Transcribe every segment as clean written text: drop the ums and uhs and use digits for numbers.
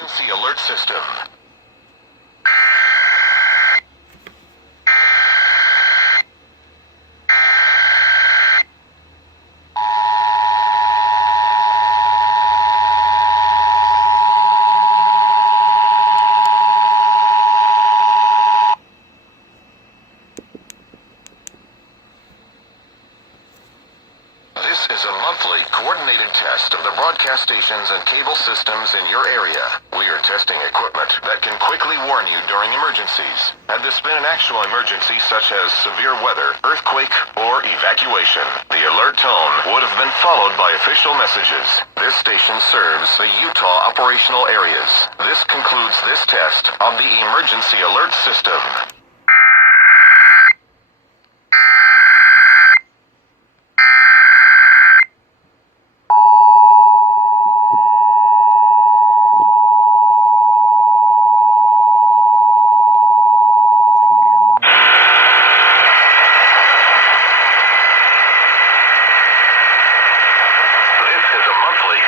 Emergency alert system. This is a monthly coordinated test of the broadcast stations and cable systems in your area. We are testing equipment that can quickly warn you during emergencies. Had this been an actual emergency such as severe weather, earthquake, or evacuation, the alert tone would have been followed by official messages. This station serves the Utah operational areas. This concludes this test of the emergency alert system.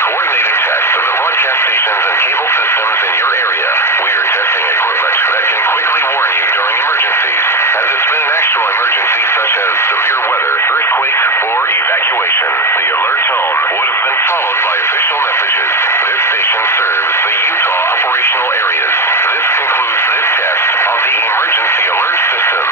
Coordinated test of the broadcast stations and cable systems in your area. We are testing equipment that can quickly warn you during emergencies. Had this been an actual emergency such as severe weather, earthquake, or evacuation, the alert tone would have been followed by official messages. This station serves the Utah operational areas. This concludes this test of the emergency alert system.